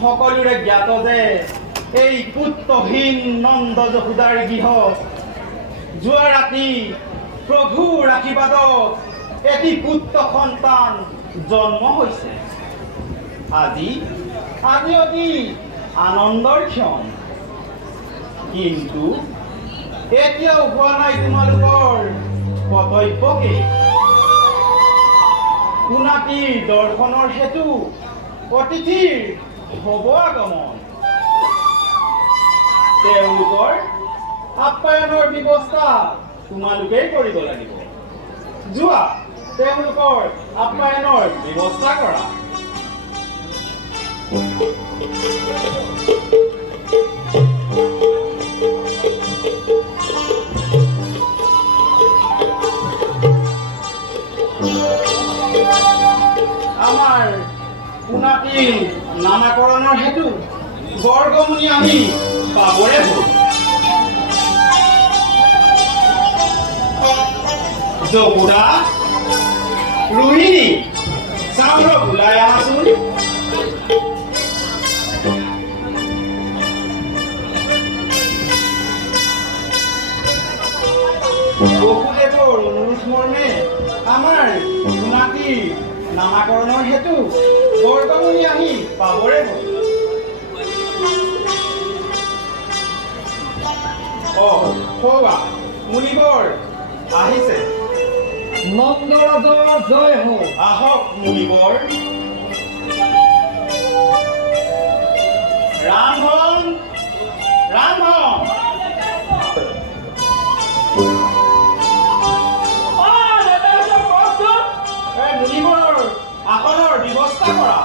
সকলোৰে জ্ঞাত যে এই পুত্ৰহীন নন্দ যশোদাৰ গৃহত যোৱা ৰাতি প্ৰভুৰ আশীৰ্বাদত এটি পুত্ৰ সন্তান জন্ম হৈছে। আজি অতি আনন্দৰ ক্ষণ, কিন্তু এতিয়াও হোৱা নাই তোমালোকৰ কৰ্তব্যকে। পুনাতিৰ দৰ্শনৰ হেতু অতিথিৰ হ'ব আগমন। তেওঁলোকৰ আপ্যায়নৰ ব্যৱস্থা তোমালোকেই কৰিব লাগিব। যোৱা, তেওঁলোকৰ আপ্যায়নৰ ব্যৱস্থা কৰা। আমাৰ পুনাতিৰ নামাকৰণৰ হেতু বৰগমনি আমি পাবৰে হ'ল। যশোদা, ৰোহিণী, চাউল ওলাই আহাচোন। বসুদেৱৰ অনুৰোধ মৰ্মে আমাৰ পুনাতিৰ নামাকৰণৰ হেতু বৰগমুনি আহি পাবৰে হ'ল। সৌৱা মুনিবৰ আহিছে। নন্দৰাজৰ জয় হওক। আহক মুনিবৰ। ৰামধন ৰামধন। মুনিবৰ আসনৰ ব্যৱস্থা কৰা।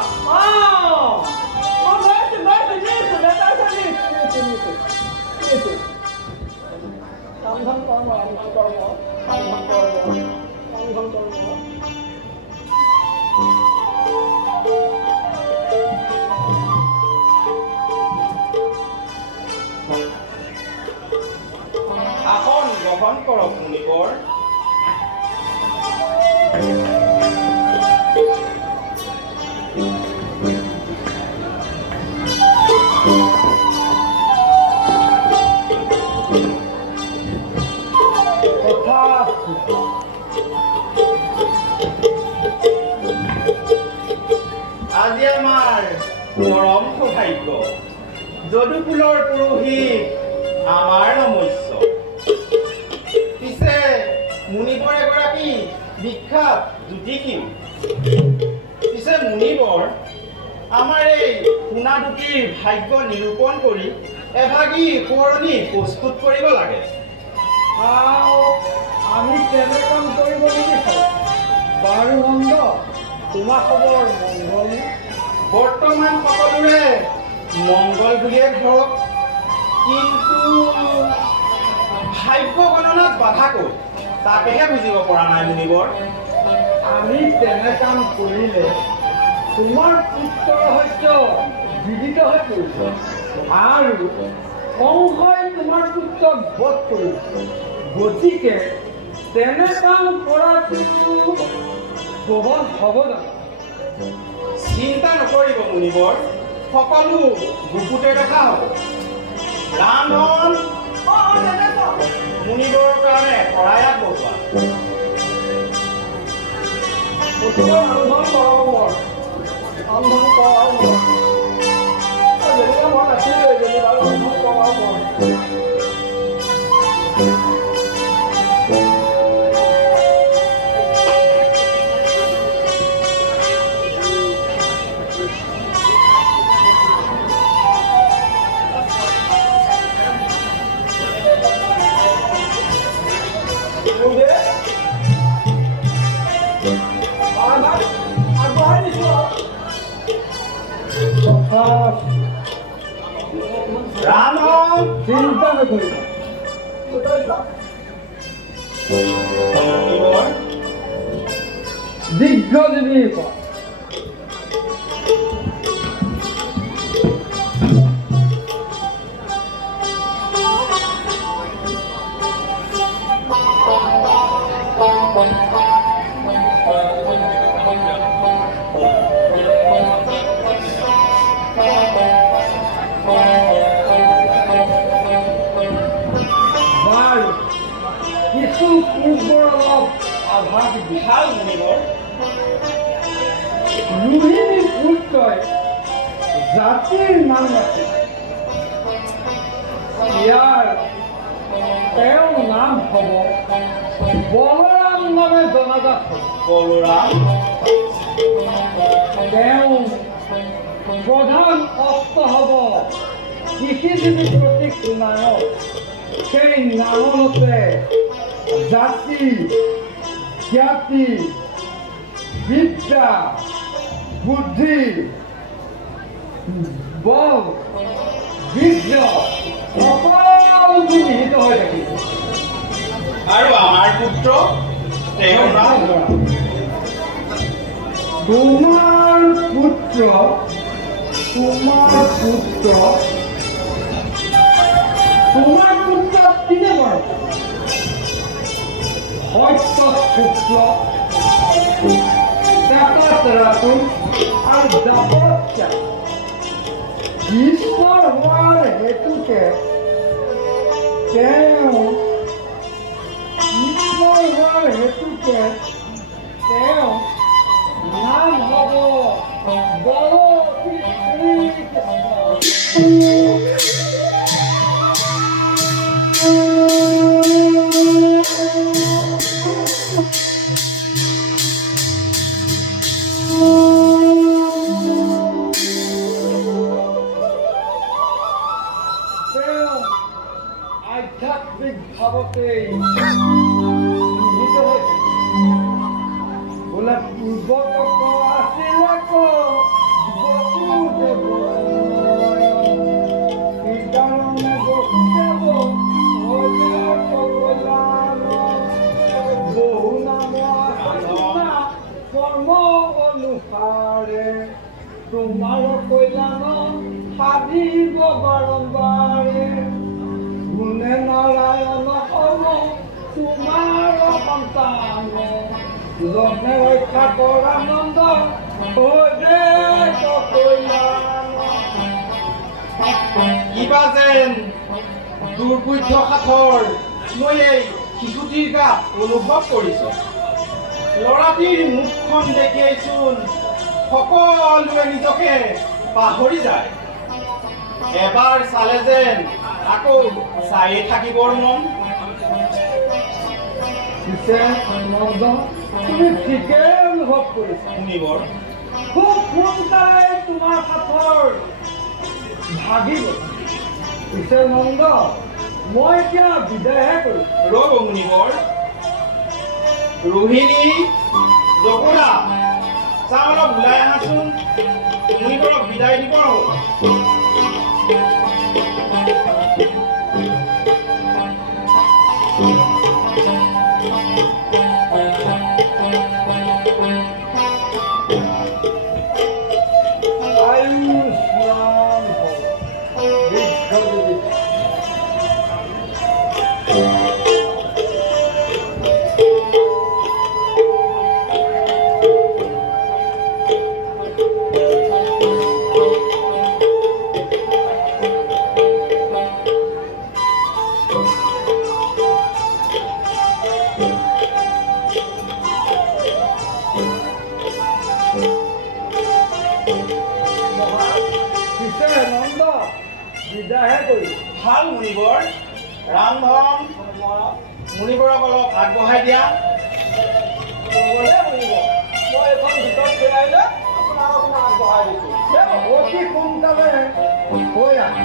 আসন গ্ৰহণ কৰক মুনিবৰ। আজি আমাৰ পৰম সৌভাগ্য, যদুকুলৰ পুৰোহিত আমাৰ নমস্য। পিছে মুনিবৰ এগৰাকী বিখ্যাত জ্যোতিষী। পিছে মুনিবৰ আমাৰ এই সোণাদুতিৰ ভাগ্য নিৰূপণ কৰি এভাগী সোঁৱৰণি প্ৰস্তুত কৰিব লাগে। আমি তেনে কাম কৰিব নিবিচাৰোঁ। বাৰু নন্দ, তোমাৰ খবৰ মংগল? বৰ্তমান সকলোৰে মংগল বুলিয়ে ধৰক, কিন্তু ভাগ্য গণনাত বাধা ক'ত তাকেহে বুজিব পৰা নাই মুনিবৰ। আমি তেনে কাম কৰিলে তোমাৰ পুত্ৰৰ সৈতে জীৱিত হৈ পৰিব আৰু কংসই তোমাৰ পুত্ৰক বধ কৰিব। গতিকে তেনে কাম কৰাটো প্ৰবল হ'ব জানো? চিন্তা নকৰিব মুনিবৰ, সকলো গুপুতে দেখা হ'ব। ৰামধন মুনিবৰৰ কাৰণে শৰাই আগবঢ়োৱা। ৰামধন চিন্তা নকৰিবা। মুনিবৰ দীৰ্ঘজীৱী হোৱা। কিছু পূৰ্বৰ অলপ আভাস বিশাল মুনিবৰ। ৰোহিণী পুত্ৰই জাতিৰ নাম আছে। ইয়াৰ তেওঁৰ নাম হ'ব বলৰাম নামে জনাজাত হ'ব। বলৰাম তেওঁ প্ৰধান অস্ত্ৰ হ'ব কৃষিজীৱী প্ৰতীক নাঙল। সেই নাঙলতে জাতি, জ্ঞাতি, বিদ্যা, বুদ্ধি, বল, বিদ্যা সকলোবোৰ নিহিত হৈ থাকিব। আৰু আমাৰ পুত্ৰ তেওঁৰ নাম তোমাৰ পুত্ৰ তিনি বাৰু সত্য শুক্ল, ডাকাত ৰাতুল আৰু ডাকত ঈশ্বৰ হোৱাৰ হেতুকে তেওঁ নাম হ'ব বৰশী শ্ৰীকৃষ্ণ। তেওঁ আধ্যাত্মিক ভাৱতে নিহিত হৈ থাকে। বোলে পূৰ্বতক আছিলে বসুদেৱ সীতাৰামে বসুদেৱ বহু নাম কৰ্ম অনুসাৰে তোমাৰ কল্যাণ সাধিব বাৰম্বাৰে গুণে নাৰায়ণ হব তোমাৰ সন্তান জনে ৰক্ষা কৰা নন্দ কিবা যেন দুৰ্বুদ্ধ সাথৰ মই এই শিশুটিৰ গাত অনুভৱ কৰিছো। ল'ৰাটিৰ মুখখন দেখিয়েইচোন সকলোৱে নিজকে পাহৰি যায়। এবাৰ চালে যেন আকৌ চায়ে থাকিবৰ মন। পিছে নন্দ তুমি ঠিকেই অনুভৱ কৰিছা। শুনিবৰ খুব সোনকালে তোমাৰ সাথৰ ভাগিব। পিছে নন্দ মই এতিয়া বিদায়হে কৰিম। ৰ'ব মুনিবৰ। ৰোহিণী যশোদা চাওঁ অলপ ওলাই আহাচোন। মুনিবৰক বিদায় দিব হ'ল। আয়ুষ্মান ভৱ দীৰ্ঘজীৱী। পিছে নন্দ বিদায়হে কৰিম। ভাল মুনিবৰ। ৰামধন মুনিবৰক অলপ আগবঢ়াই দিয়া। মই এখন ভিতৰত পেলাই লৈ আপোনাক আগবঢ়াই দিছোঁ। অতি সোনকালে হৈ আহ।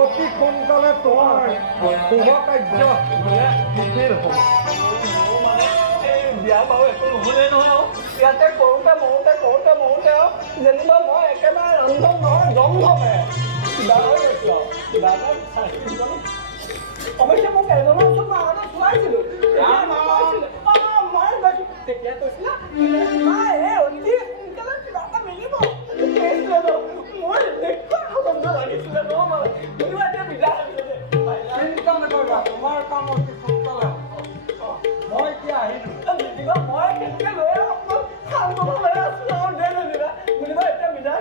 অতি সোনকালে তোমাৰ শুভ কাৰ্য শিথিল হ'ব। বিয়া বাৰু একো নহ'লেই নহয় আৰু ইয়াতে কৰোঁতে মৰোঁতে যেনিবা মই একেবাৰে ৰন্ধন নহয় জমধমে কিবা হৈ গৈছোঁ আৰু কিবা এটা চাইছিলোঁ। অৱশ্যে মোক এজনৰ ওচৰত মই আগতে চোৱাইছিলোঁ। মই গৈছোঁ তেতিয়া কৈছিলা নাই এই অতি সোনকালে কিবা এটা মিলিব মোৰ এনেকুৱা আনন্দ লাগিছিলে ন মানে কোনোবা এতিয়া বিদায় আহিছিলে। চিন্তা নকৰিবা, তোমাৰ কাম অতি সোনকালে হ'ব। মই এতিয়া আহিলোঁ। মই কেনেকৈ লৈ আপোনাক শান্ত লৈ আছোঁ আৰু দে নিদিবা বুলিবা এতিয়া বিদায়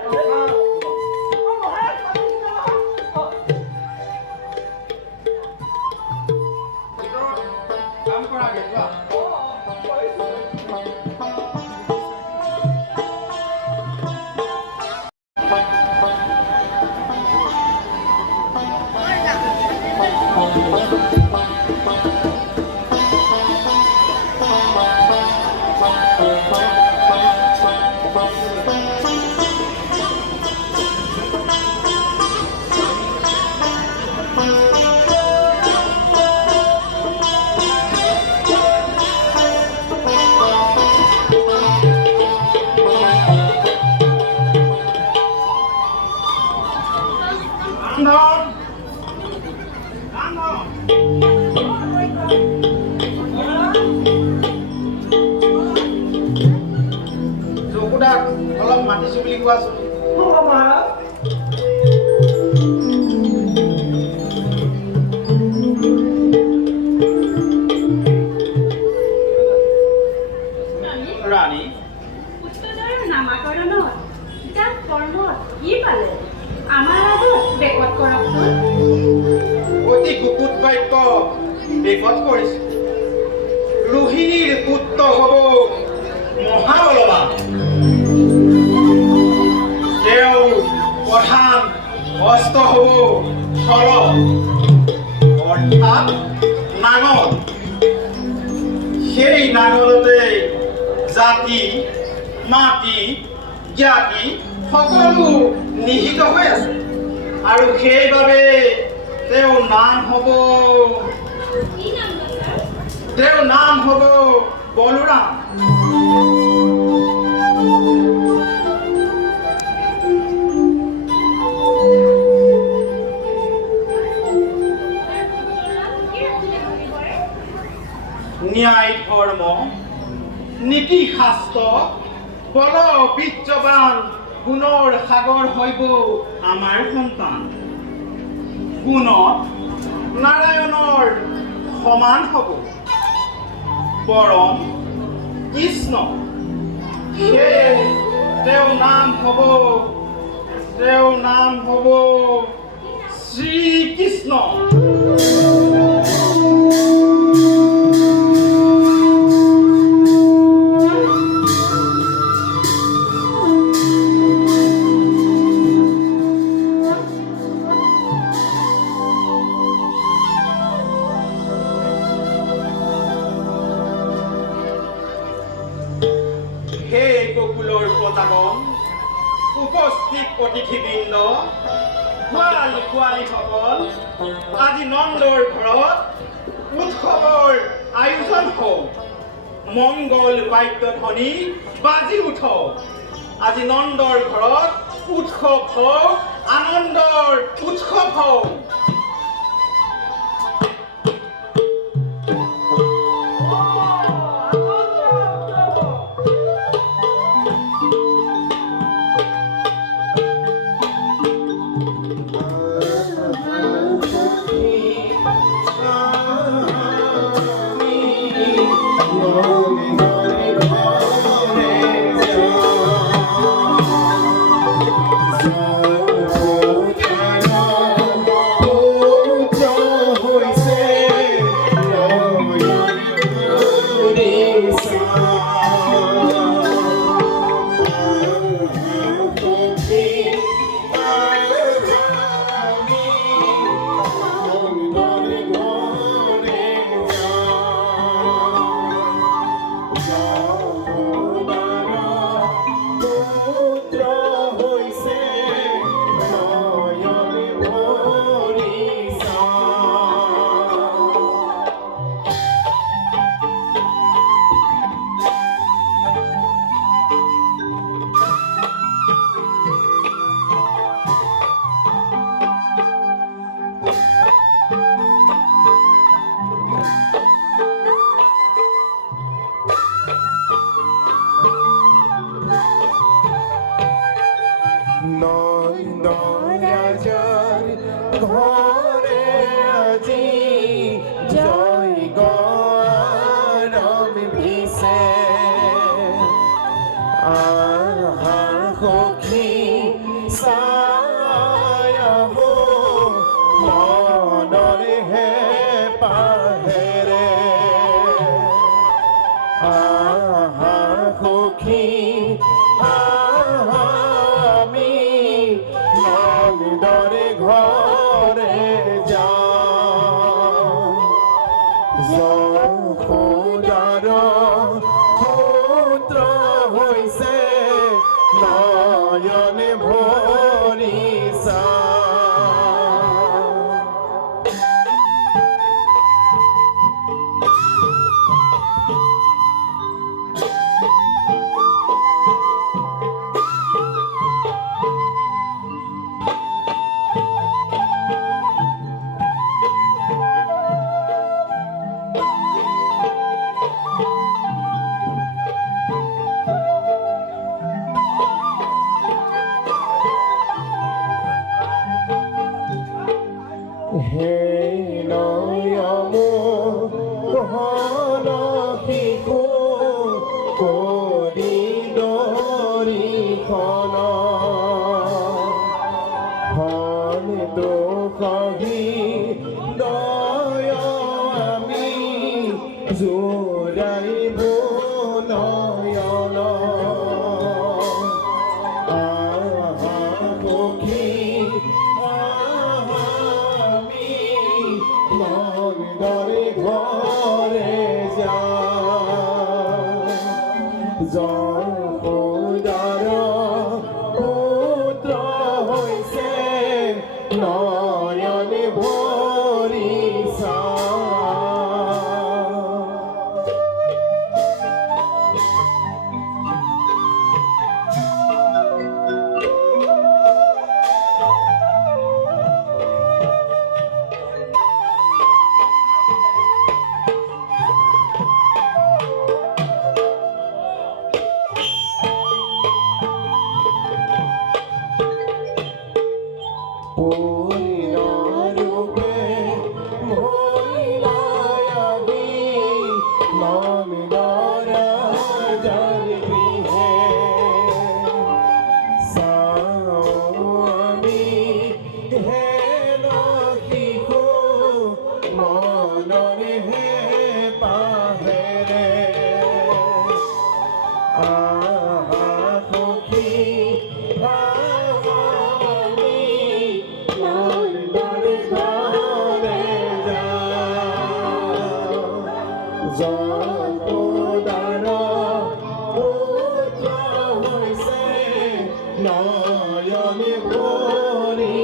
কাম কৰাগে যোৱা। যশোদাক অলপ মাতিছো বুলি কোৱাচোন। ৰেকৰ্ড কৰিছে ৰোহিণীৰ পুত্ৰ হ'ব মহাবলৱান তেওঁৰ প্ৰধান অস্ত্ৰ হ'ব থল অৰ্থাৎ নাঙল সেই নাঙলতে জাতি মাটি জ্ঞাতি সকলো নিহিত হৈ আছে আৰু সেইবাবে তেওঁৰ নাম হ'ব বলোৰাম ন্যায় ধৰ্ম নীতি শাস্ত্ৰ বল বীৰ্যৱান গুণৰ সাগৰ হইব আমাৰ সন্তান গুণত নাৰায়ণৰ সমান হ'ব পৰম কৃষ্ণ সেয়ে তেওঁৰ নাম হ'ব শ্ৰীকৃষ্ণ গোকুলৰ প্ৰজাগণ উপস্থিত অতিথিবৃন্দ খোৱালীসকল আজি নন্দৰ ঘৰত উৎসৱৰ আয়োজন হওক মংগল বাদ্যধ্বনি বাজি উঠক আজি নন্দৰ ঘৰত উৎসৱ হওক আনন্দৰ উৎসৱ হওক কহি দয়া আমি জোৰাইব নয়ন আহা সখী আমি মনৰে ঘৰে যাওঁ যশোদাৰ পুত্ৰ হৈছে নয়নে ভৰি পূৰ্ণৰূপে মহিলায়াবি মমিদৰা জলবিহে স্বামী হেন শিশু মনৰে হে পাহেৰে আহা সখী যশোদাৰ পুত্ৰ হৈছে নয়নে ভৰি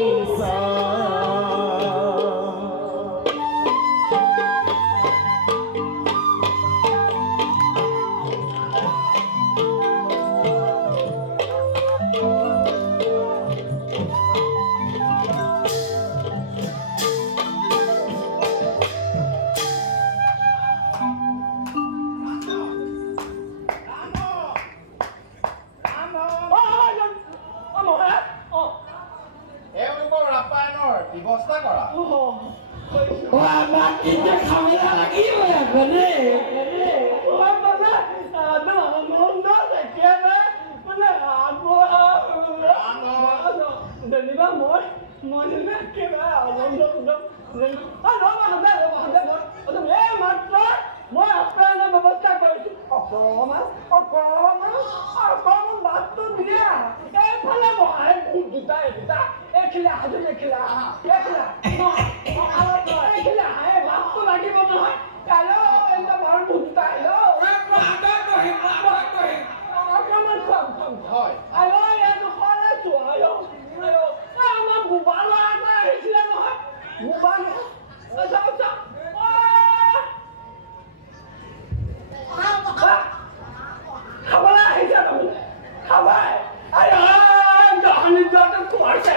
এওঁলোকৰ ৰাপায়নৰ ব্যৱস্থা কৰা আমাক এতিয়া খাবলৈ লাগিব এখনে যেনিবা মই একেবাৰে আনন্দ মাত্ৰ মই আপোনাৰ ব্যৱস্থা কৰিছো অকণমান বাটটো দিয়া এইফালে বহাই ভূত দুটা এইখিলা সাজু এইখিলা এইখিলা বাটটো লাগিব নহয় কাইলৈ এটা বৰ ভূত দুটা অকণমান খুৱাম হয় এইটো খৰাইছো আমাৰ বুবা ল'ৰা এটা আহিছিলে নহয় বুবা খাবলৈ আহিছে তুমি খাবাই গাহৰিটো খুৱাইছে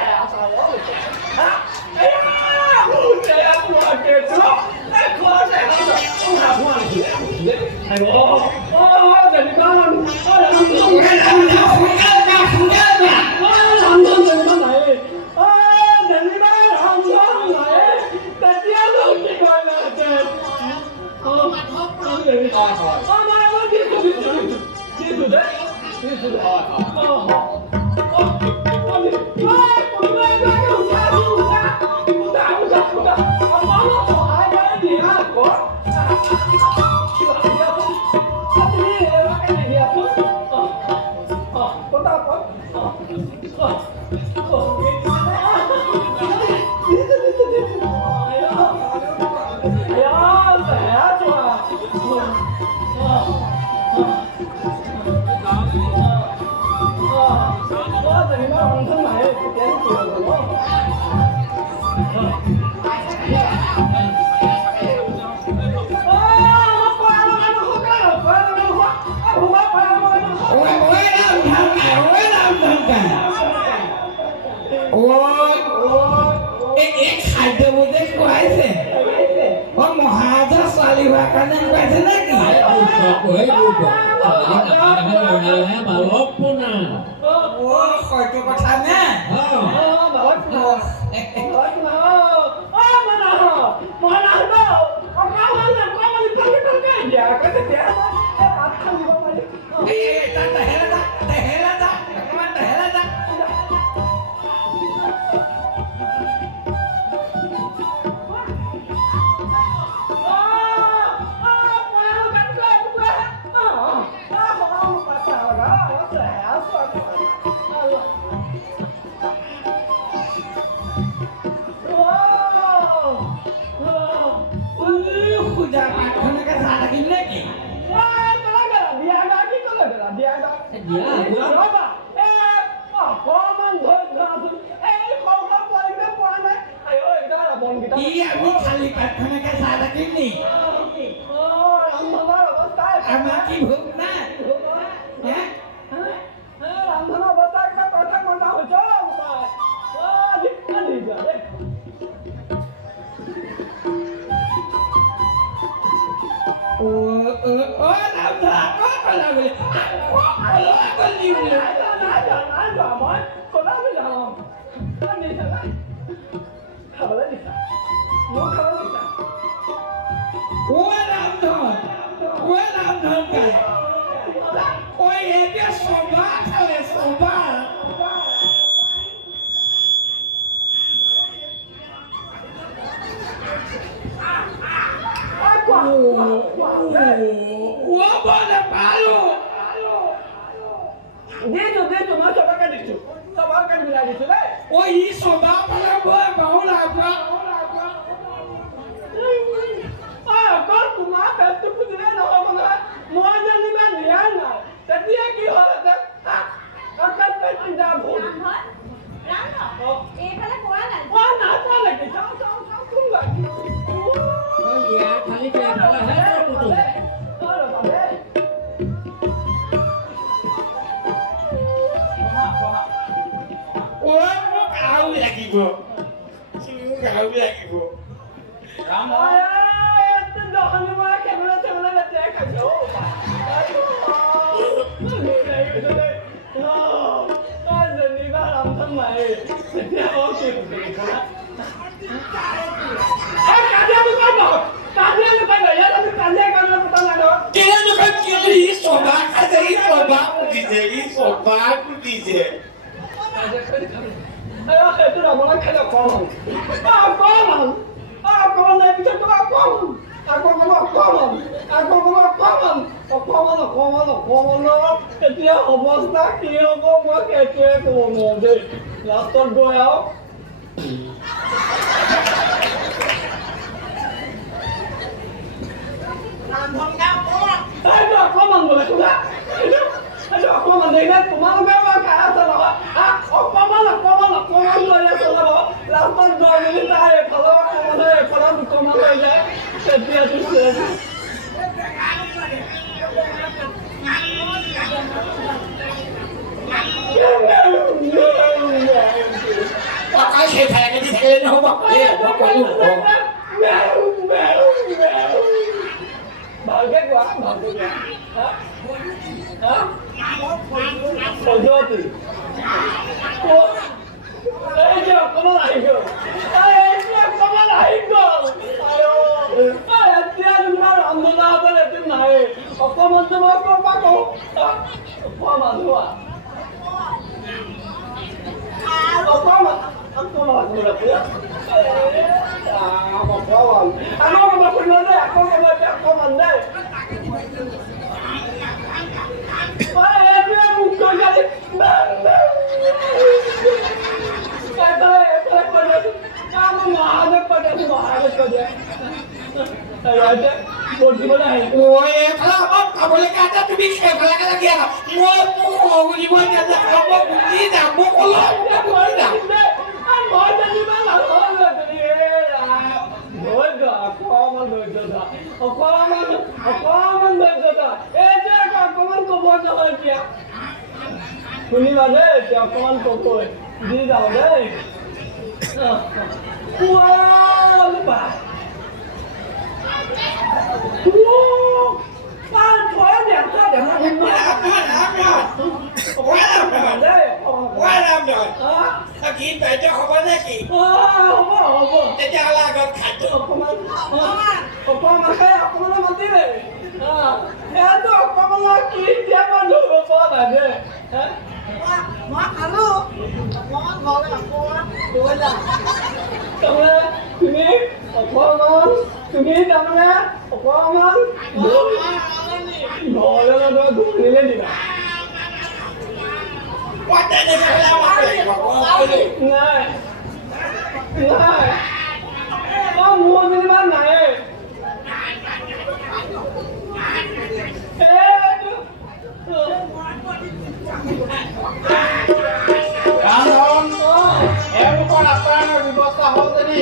ই আমি খালি পাতখানাকে চাহ থাকিম নি ৰান্ধনৰ অৱস্থাই আমাৰ কি ভোগ নাই ৰান্ধনৰ অৱস্থা কিবা কথা মজা হৈছে ৰান্ধা ক'ত ক'লা বোলে গলি বোলে মই ক'লা বুলি যাওঁ খাবলৈ দিছা মোক খাবলৈ দিছা ৰান্ধন গাই ঐ এতিয়া সভা খালে সভা বলে পালো দিছো মই চবকে দিছো চবকে মিলাই দিছো দেই ঐ ই সভা পালে বহুল আপনা অকল তোমাৰ পেটটো খুজিলে নহ'ব নহয় মই যেনিবা নিয়াই নাই তেতিয়া কি হ'ল অকল পেট পিন্ধা ভুল এইফালে পৰা নাই নাপোৱা নেকি চাওঁ কোন লাগি খালি পেটলাহে মোক আৰু লাগিব সেইটো ৰমণক খেলে অকণমান পিছত অকণমান এতিয়া অৱস্থা কি হ'ব মই সেইটোৱে ক'ব নোৱাৰো দেই লাষ্টত গৈ আৰু অকণমান বোলে শুনা অকণমান দেখিলে তোমালোকে মই খাই আছে নহয় অকণমান লৈ চলাব লাষ্টত গৈ মেলি তাই এফালৰ অকণমান এফালৰ দুকমান হৈ যায় তেতিয়া ভালকে কোৱা সজতি অকণমান আহি গ'ল এতিয়া তোমাৰ ৰন্ধনাহঁতৰ এইটো নাই অকণমানটো মই ক'ৰ পৰা কওঁ মানুহ তুমি সেইফালে লাগি আহা মই বুজিব শুনিবা দেই এতিয়া অকণমান ককৈ দি যাওঁ দেই অকণমান মাতিলে এইটো অকণমান কি এতিয়া মই ধৰিব পৰা নাই দেই তুমি তাৰমানে অকণমান ঘৰলৈ ধৰিলে দিবা নাই মোৰ যেনিবা নাই এওঁলোকৰ আপ্যায়নৰ ব্যৱস্থা হ'ল যদি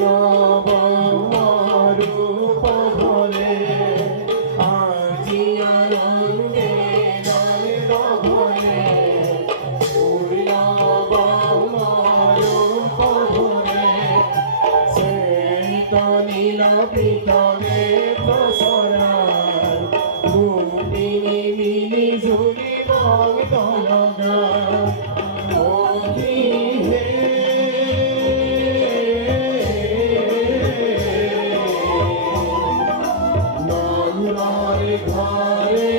নব রূপ ধরে আজি আনন্দে নন্দ ঘরে নব রূপ ধরে সে তো নীল পিতনে প্রসরার মুক্তি মিলি ঝুলি ভক্ত লগা ঘরে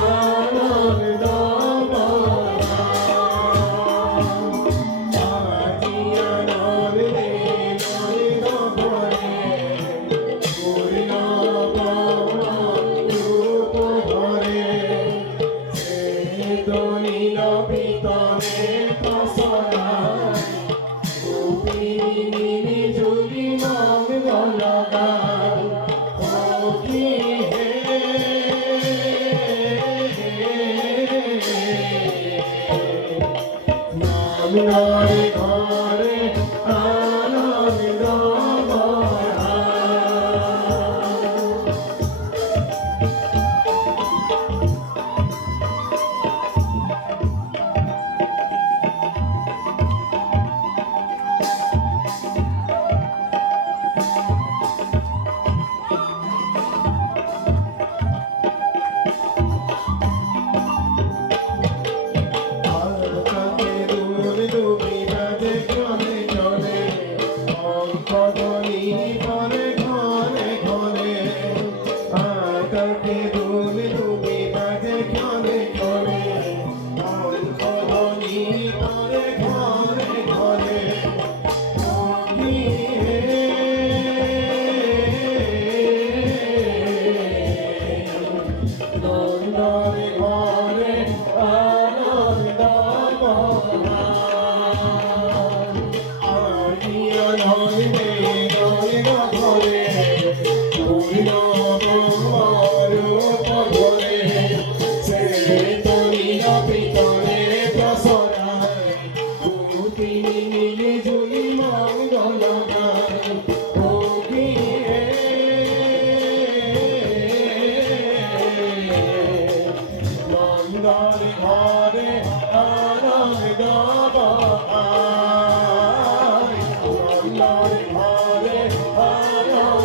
আনন্দ আজি আনন্দে নন্দ ঘরে রূপ ধরে সে তো নীল পিতনে প্রসরায় মিলি ঝুলি মঙ্গ লগায় ঘরে ঘরে আনন্দ ভরা ঘরে আনন্দ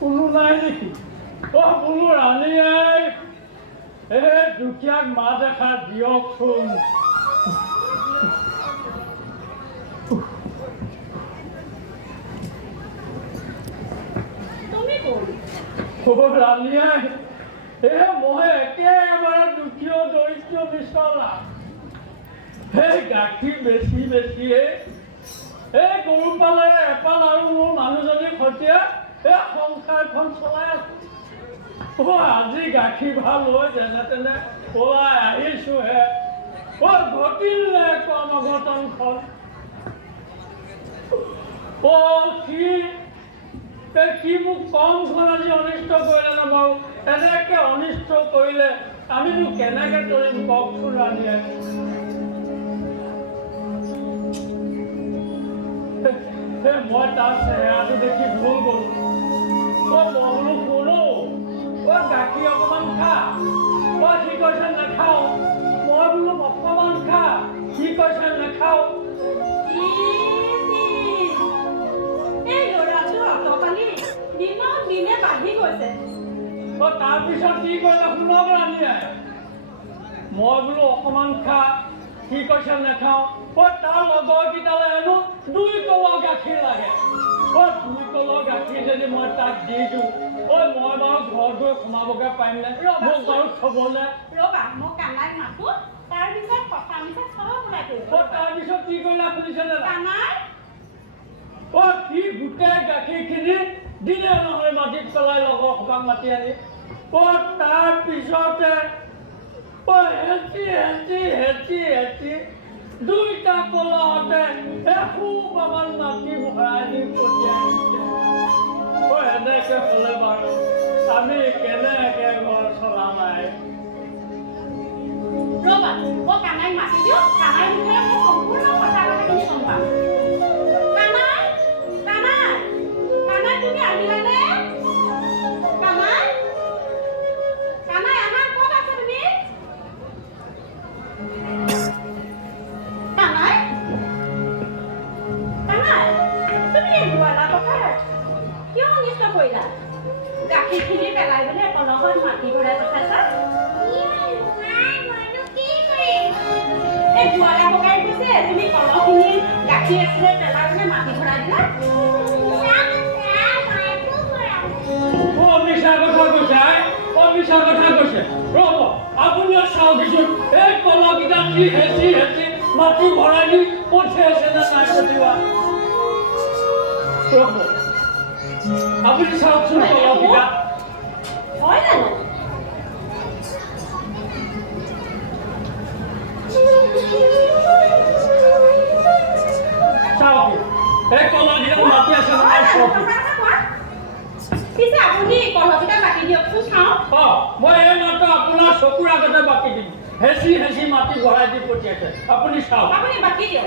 কোনো নাই নেকি? কোনো ৰাণী আই, দুখীয়াক মাত এষাৰ দিয়কচোন। ৰাণী আই, মই একেবাৰে দুখীয়া দৰিদ্ৰ বিচৰা। গাখীৰ বেছি বেছিয়ে গৰু পালে এপাল আৰু মোৰ মানুহজনীৰ সৈতে সংসাৰখন চলাই আছো। আজি গাখীৰ ভাল হৈ যেনে তেনে ওলাই আহিছোহে। ঘটিলে কম অঘটনখন। সি মোক কমখন আজি অনিষ্ট কৰিলে ন বাৰু। এনেকে অনিষ্ট কৰিলে আমিনো কেনেকে কৰিম কওকচোন ৰাণীয়ে। মই তাৰ চেহেৰাটো দেখি ভুল গলো। মই বোলো শুনো, গাখীৰ অকণমান খা। সি কৈছে নাখাওঁ। মই বোলো অকণমান খা। সি কৈছে নাখাওঁ। এই ল'ৰাটো অটপালি গৈছে। তাৰপিছত কি কৰিলে শুনক ৰাণীয়ে, মই বোলো অকণমান খা, কি কৈছে নাখাওঁ। তাৰ লগৰকেইটালে হেনো 2 কলহ গাখীৰ লাগে। 2 কলহ গাখীৰ যদি মই তাক দি দিওঁ, মই বাৰু ঘৰত গৈ সোমাবগৈ পাৰিমনে? মোক বাৰু থ'বনে? ৰ'বা মই কানাইক মাতো, তাৰপিছত কথা মিছা চব ওলাই কৰিব। তাৰপিছত কি কৰিলে শুনিছেনে? কানাই সি গোটেই গাখীৰখিনি দিলে নহয় মাটিত পেলাই লগৰ সোপাক মাতি আনি। তাৰপিছতে হেঁচি 2টা কলহতে এসোপামান মাটি ভৰাই দি পঠিয়াইছে। এনেকে হ'লে বাৰু আমি কেনেকে ঘৰ চলামাই? ৰ'বা মই কানাইক মাতি দিওঁ, কানাই মুখেৰে মই সম্পূৰ্ণ সঁচা কথাখিনি গম পাম। কানাই কানাই কানাই তুমি আহিলানে? কানাই কানাই আহা, ক'ত আছা তুমি? কানাই কানাই তুমি এই গোৱালা কথা কিয় অনিষ্ট কৰিলা? গাখীৰখিনি পেলাই পিনে কলহত মাটি ভৰাই পঠাইছা। এই গোৱালা বগাই গৈছে, তুমি কলহখিনি গাখীৰ আছিলে পেলাই পিনে মাটি ভৰাই দিলা। মিছা কথা কৈছে। ৰ'ব আপুনিও চাওকচোন, এই কলহকেইটা কি হেঁচি মাটি ভৰাই দি পঠিয়াইছে নে নাই পঠিওৱা? ৰ'ব আপুনি চাওকচোন কলহকেইটা। হয় জানো? চাওক এই কলহকেইটা মাটি আছে নে নাই চাওক। পিছে আপুনি কলহকেইটা বাকি দিয়কচোন চাওঁ। মই এই মাত্ৰ আপোনাৰ চকুৰ আগতে বাকি দিম। হেঁচি মাটি ভৰাই দি পঠিয়াইছে, আপুনি চাওক। আপুনি বাকি দিয়ক।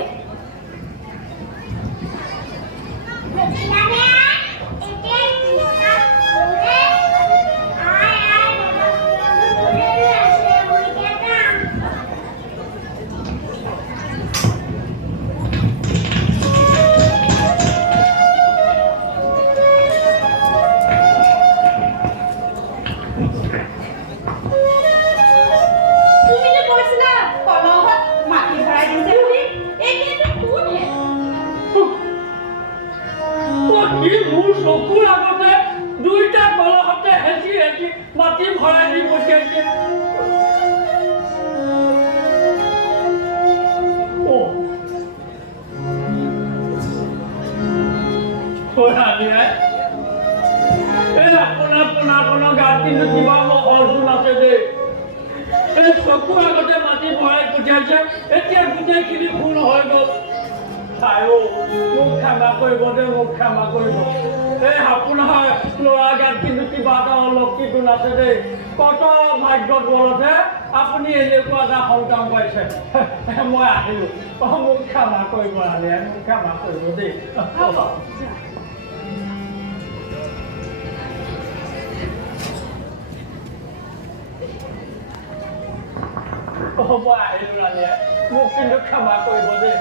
চকুৰ আগতে 2টা কলহতে হেঁচি মাটি ভৰাই দি পঠিয়াইছে। আপোনাৰ গাত কিন্তু কিবা অৰ্জুন আছে দেই। এই চকুৰ আগতে মাটি ভৰাই পঠিয়াইছে, এতিয়া গোটেইখিনি ভুল হৈ গ'ল। মোক ক্ষমা কৰিব দেই, মোক ক্ষমা কৰিব। এই আপোনাৰ ল'ৰা গাত কিন্তু কিবা এটা অলৌকিক গুণ আছে দেই। কত ভাগ্যত বলতহে আপুনি এনেকুৱা এটা সন্তান পাইছে। মই আহিলোঁ, মোক ক্ষমা কৰিব ৰাণীয়ে, মোক ক্ষমা কৰিব দেই। মই আহিলোঁ ৰাণীয়ে, মোক কিন্তু ক্ষমা কৰিব দেই।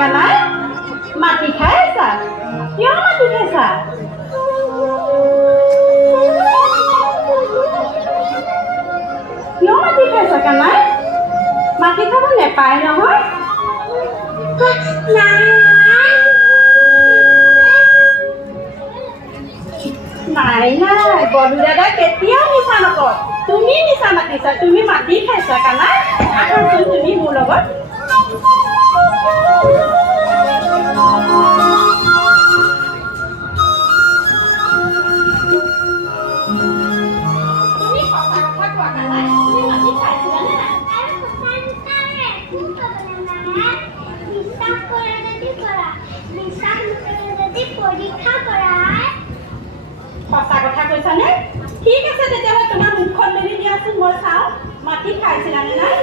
কানাই মাটি খাই আছা? কিয় মাটি খাইছা? কিয় মাটি খাইছা কানাই? মাটি খাব নেপায় নহয়। নাই নাই বলু দাদা কেতিয়াও মিছা নকয় তুমি মিছা মাতিছা তুমি মাতি খাইছা কানাই আহোচোন তুমি মোৰ লগত তুমি কথা কোৱা কানাই তুমি মাতি খাইছিলানে নাই সঁচা কথা কৈছানে ঠিক আছে তেতিয়াহ'লে তোমাৰ মুখখন মেলি দিয়াচোন মই চাওঁ মাটি খাইছিলানে নাই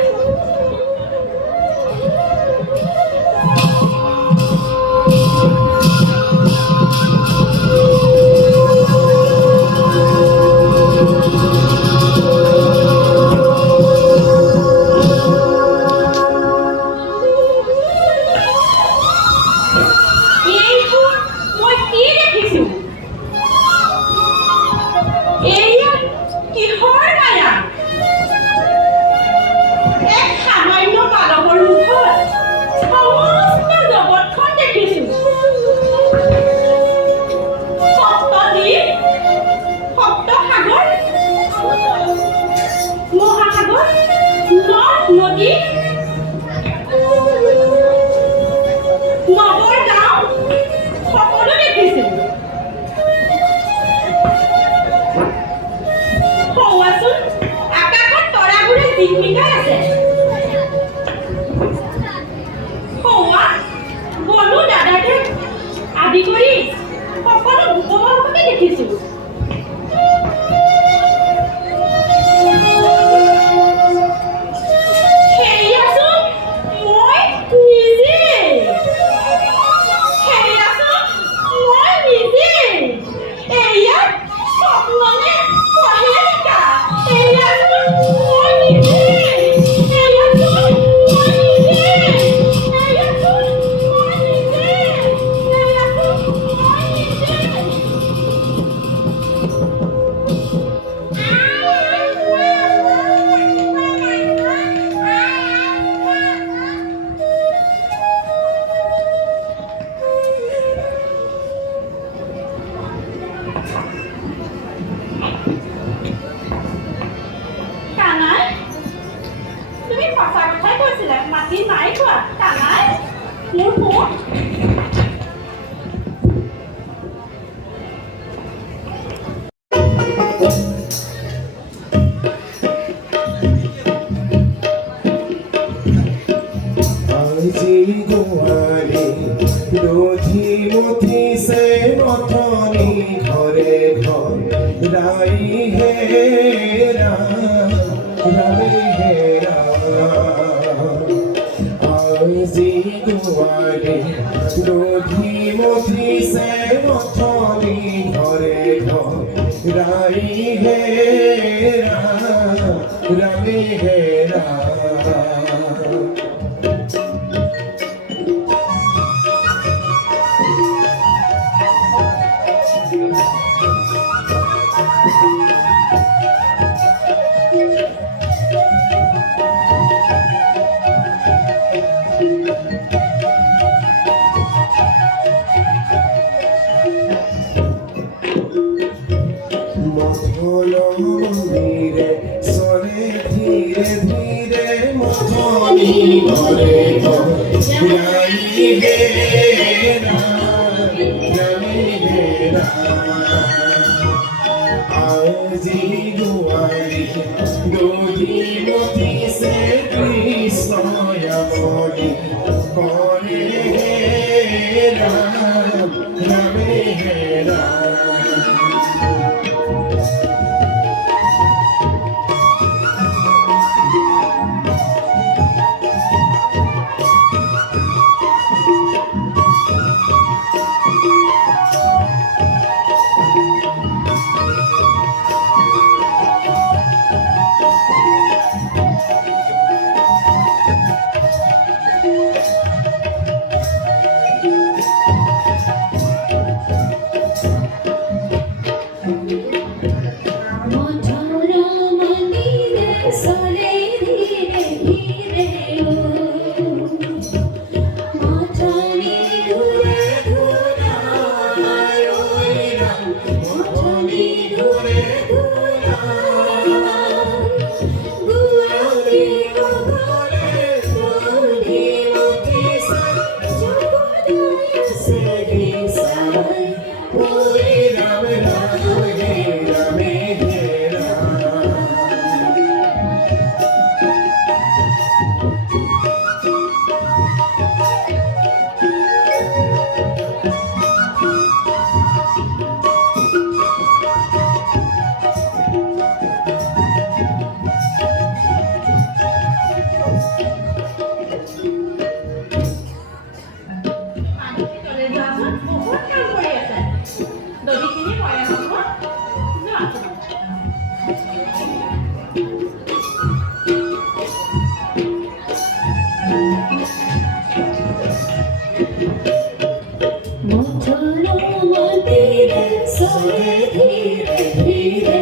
ধীরে চলে ধীরে ধীরে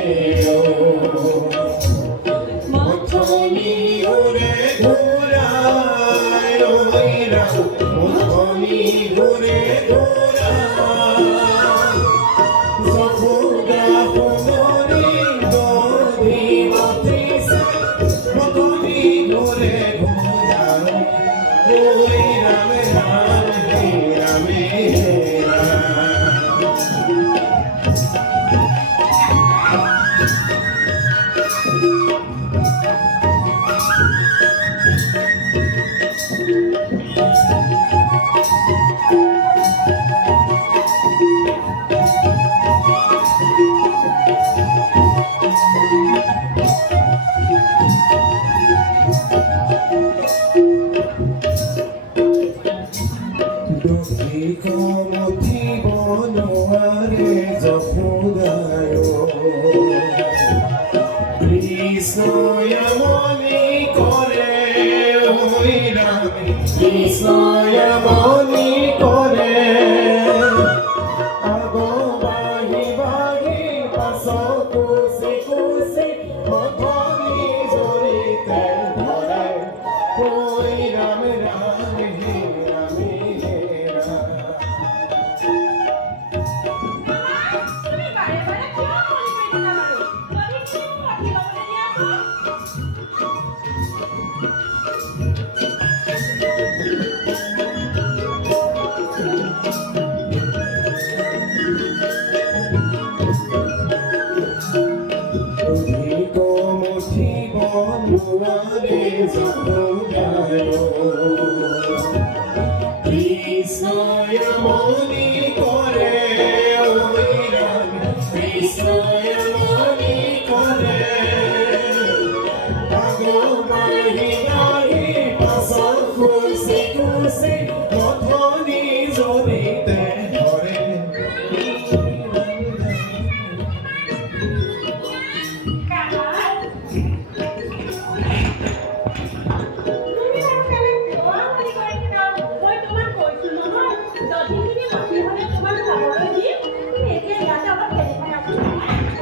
মথনি ঘুরে ঘুরায় ওই রাম মথনি ঘুরে ঘুরায় যশোদা সুন্দরী দধিমতি সে মথনি ঘুরে ঘুরায় ওই রাম রাম হে রামে কমথি বনোয়ারে যশোদায় কৃষ্ণয় মনি করে ওই রামে কৃষ্ণয় মনি করে আগো বাহি বাহি পাছ কুশি কুশি মথনি জড়িতে ধরে ওই রাম রাম হে রামে তুমি বাৰে বাৰে কিয় ফোন কৰি থাকা বাৰু? যদি তুমি মোক ৰাখি ল'বলৈ দিয়াচোন। কমথি বনোয়ারে যশোদায় কৃষ্ণয় মনি করে ওই রাম কৃষ্ণয় মনি করে আগো বাহি বাহি পাছ কুশি কুশি মথনি জড়িতে ধরে কামাল, তুমি বাৰু কেলে কোৱা বুলি কৈ থাকা? মই তোমাক কৈছো নহয়, যদি তুমি মাটি হ'লে তোমাক খাবলৈ দিম, তুমি এতিয়া ইয়াতে অলপ খেলি থাকাচোন।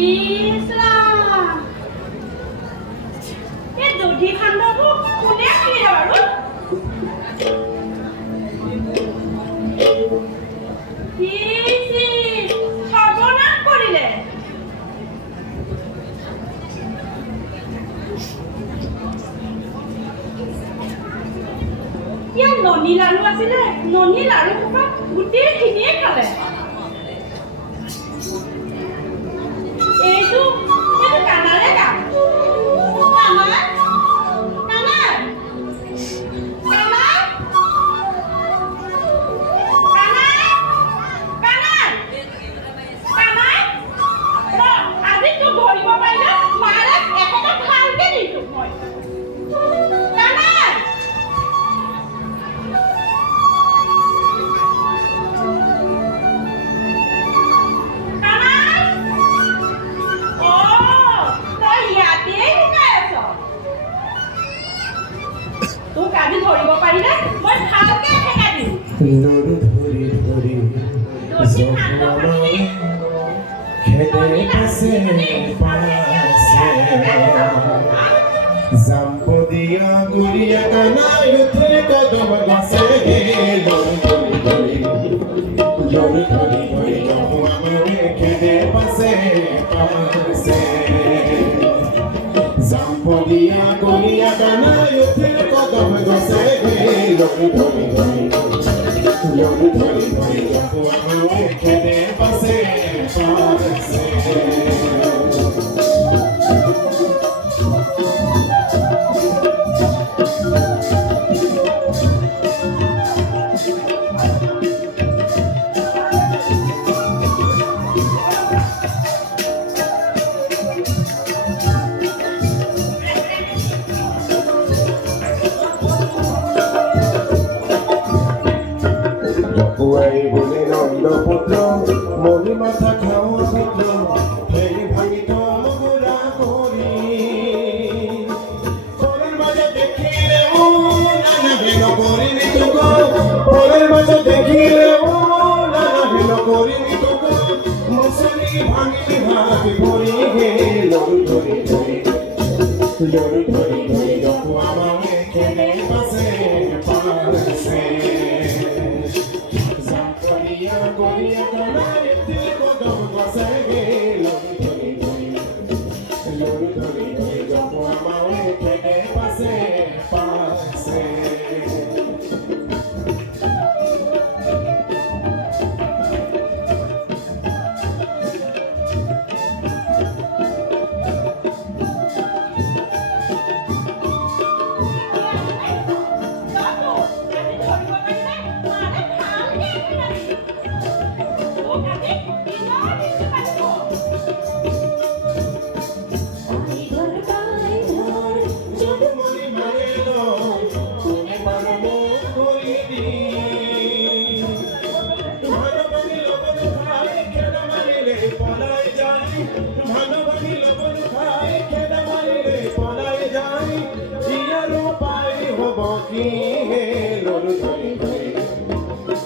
ইছৰাম এই দধি খান্দবোৰ কোনে আনিলে বাৰু সৰ্বনাশ কৰিলে ইয়াৰ ননী লাৰু আছিলে ননী লাৰু সোপা গোটেইখিনিয়ে খালে এইটো কাণাৰে কাম কাণাৰ কাণাৰ কাণাৰ কাণাৰ কাণাৰ আজি তোক ধৰিব পাৰিলে মাৰে একেটা ভালকে দিছোঁ মই কাণাৰ তোক আজি ধৰিব পাৰিলে মই ভালকে ঠেকা দিম লৰু ধৰি ধৰি খেদে পাছে পাছে জাম্পদিয়া গুৰিয়া কানাই উঠে কদম গছে লৰু ধৰি ধৰি জহুৱামে খেদে পাছে পাছে জাম্পদিয়া গুৰিয়া কানাই উঠে কদম গছে লৰু ধৰি ধৰি জহুৱামে খেদে পাছে পাছে জপুৱাই বোলে নন্দপুত্ৰ মণি মাথা খাওঁ পুত্ৰ হেৰি ভাঙি তমগুৰা কৰি পৰৰ মাজত দেখিলে নানাবি নকৰিলি তোক পৰৰ মাজত দেখিলে নানাবি নকৰিলি তোক মুচলি ভাঙি ভাঙি পৰি হে লৰু ধৰি ধৰি জপুৱা মাৱে খেলে পাছে পাছে Goria kanai te kodam vasage lori thori japwa mawe khede pase pase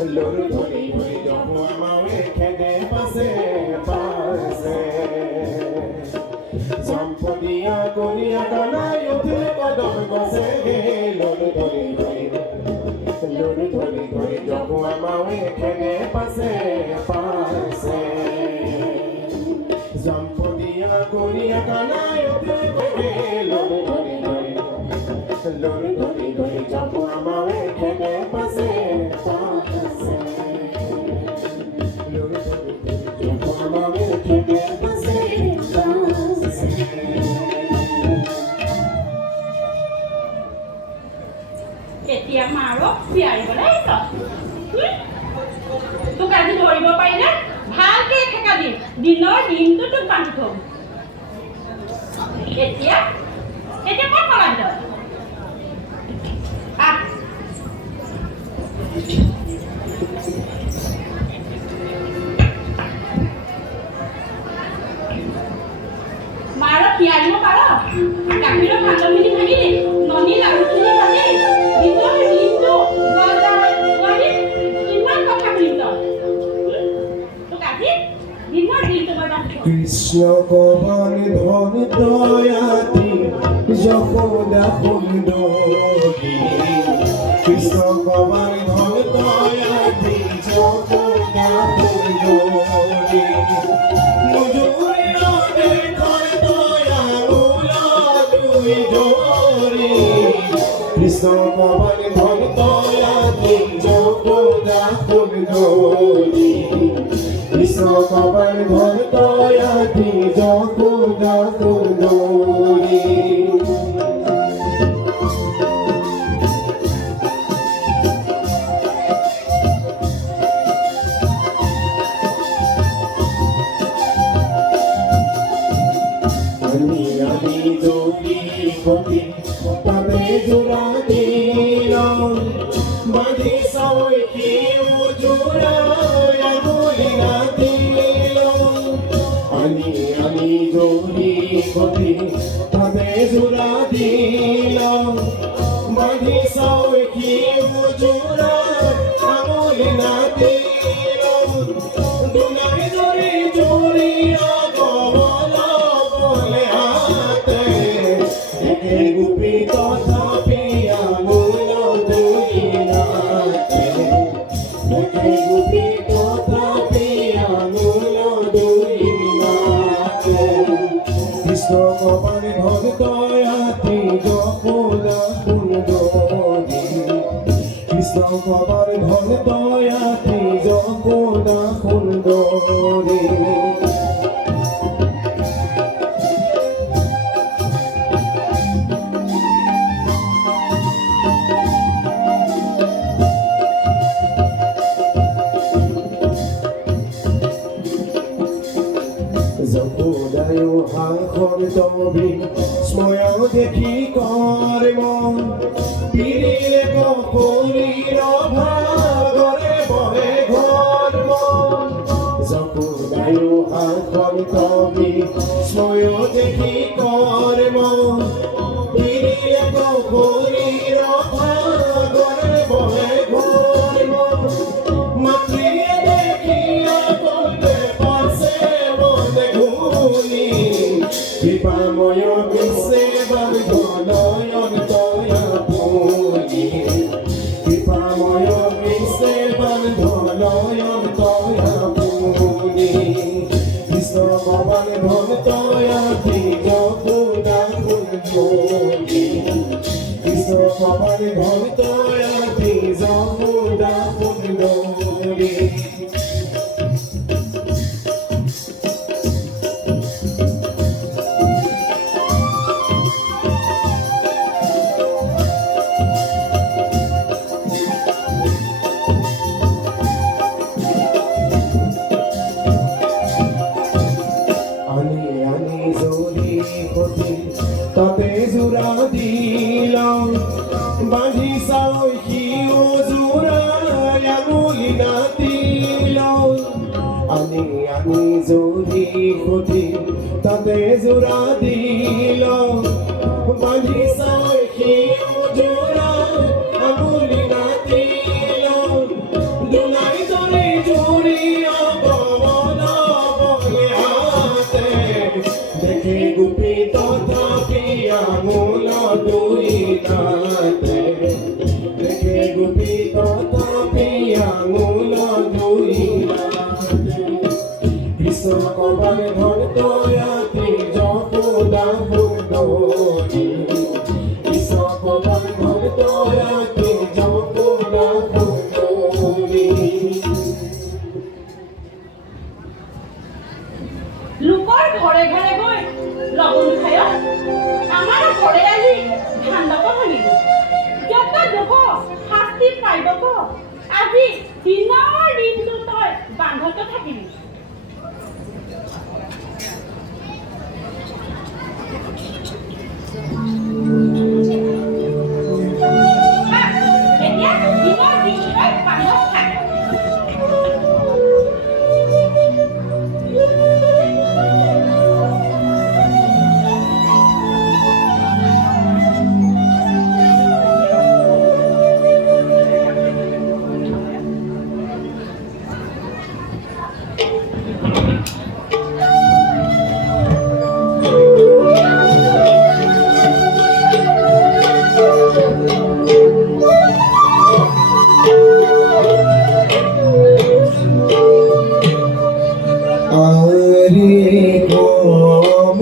Loro dhori dhori jopua mawe khede pase pase Sampodiya goria kanai uthe kodam gase loro dhori dhori jopua mawe khede pase pase Sampodiya goria kanai uthe loro dhori jopua mawe khede pase এতিয়া মাৰো বিয়াৰিবলৈ আহিছ তোক আজি ধৰিব পাৰিলে ভালকে ঠেকা দিম দিনৰ দিনটো তোক বান্ধি থ'ম এতিয়া ক'ত পলাবি তই আহ মাৰো বিয়াৰিব পাৰ গাখীৰৰ ভাতৰ মিলি ভাগিলি ননী লাৰুখিনি ভাগি দিনৰ দিনটো ইমান কথা শুনিম তই তোক আজি দিনৰ দিনটো মই বান্ধি কৃষ্ণ কবন ধন দয়াতি যশোদা সুন্দরী কৃষ্ণ কবন ধন দয়াতি যশোদা সুন্দরী মজুরি দেখয় দয়া উলা দুই জোরি কৃষ্ণ কবন ধন দয়াতি যশোদা সুন্দরী কৃষ্ণ কবন ধন দয়াতি যশোদা সুন্দরী আমি যদি গতি তবে জোড়া দিলাম বাঁধি সবাই কেউ জোড়া বলি না দিলাম আমি যদি গতি তবে জোড়া দিলাম বাঁধি সবাই কেউ জোড়া বলি না দিলাম দুলাই ধরে জোড়িয়া গোপী তথাপি আমূল দুইনাথে গোপী তথাপি আমূল দুইনাথে কৃষ্ণ কবন ধন দয়াতি যশোদা সুন্দরী কৃষ্ণ কবন ধন দয়াতি যশোদা সুন্দরী যশোদায় হাখন তবি স্ময়ং দেখি কৰে মন পিৰিলে কপৰিৰ ভাগৰে বহে ঘৰ মন যশোদায় হাখন তবি স্ময়ং দেখি কৰে মন পিৰিলে কপৰিৰ ভাগৰে বহে ঘৰ মন মাতৃয়ে দেখিয়া কলে পাছে কৃপাময় সেবার গলয়ন দয়া পুনি কৃপাময় সেবার গলয়ন দয়া পুনি কৃষ্ণ কবন ধন দয়াতি যশোদা সুন্দরী কৃষ্ণ কবন ধন দয়াতি যশোদা সুন্দরী তবে জোড়া দিলাম বাঁধি সাইও জোড়া আঙুলি না দিলাম আমি যদি খুঁটি তবে জোড়া দিলাম বাঁধি সাইও জোড়া আঙুলি না দিলাম দুলাই ধরে জড়িয়া বলা বলে হাতে দেখে গোপী তথাপি আমূল দুইনাথে দেখে গোপী তথাপি আমূল দুইনাথে কৃষ্ণ কবন ধন দয়াতি যশোদা সুন্দরী কৃষ্ণ কবন ধন দয়াতি যশোদা সুন্দরী লোকৰ ঘৰে ঘৰে গৈ লগন খায় আমাৰ ঘৰে আহি ধান্দা ভাঙিলো যত দুখ শাস্তি পাইব ক আজি দিনৰ দিনটো তই বান্ধত থাকিবি এতিয়া দিনৰ দিনটো তই বান্ধত থাক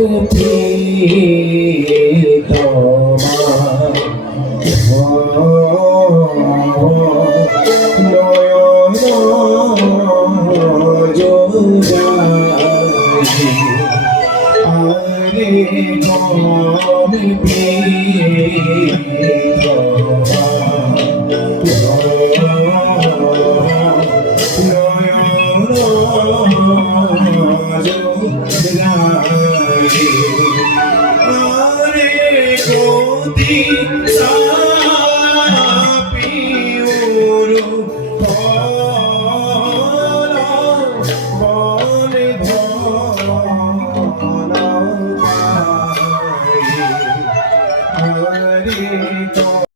আৰে কম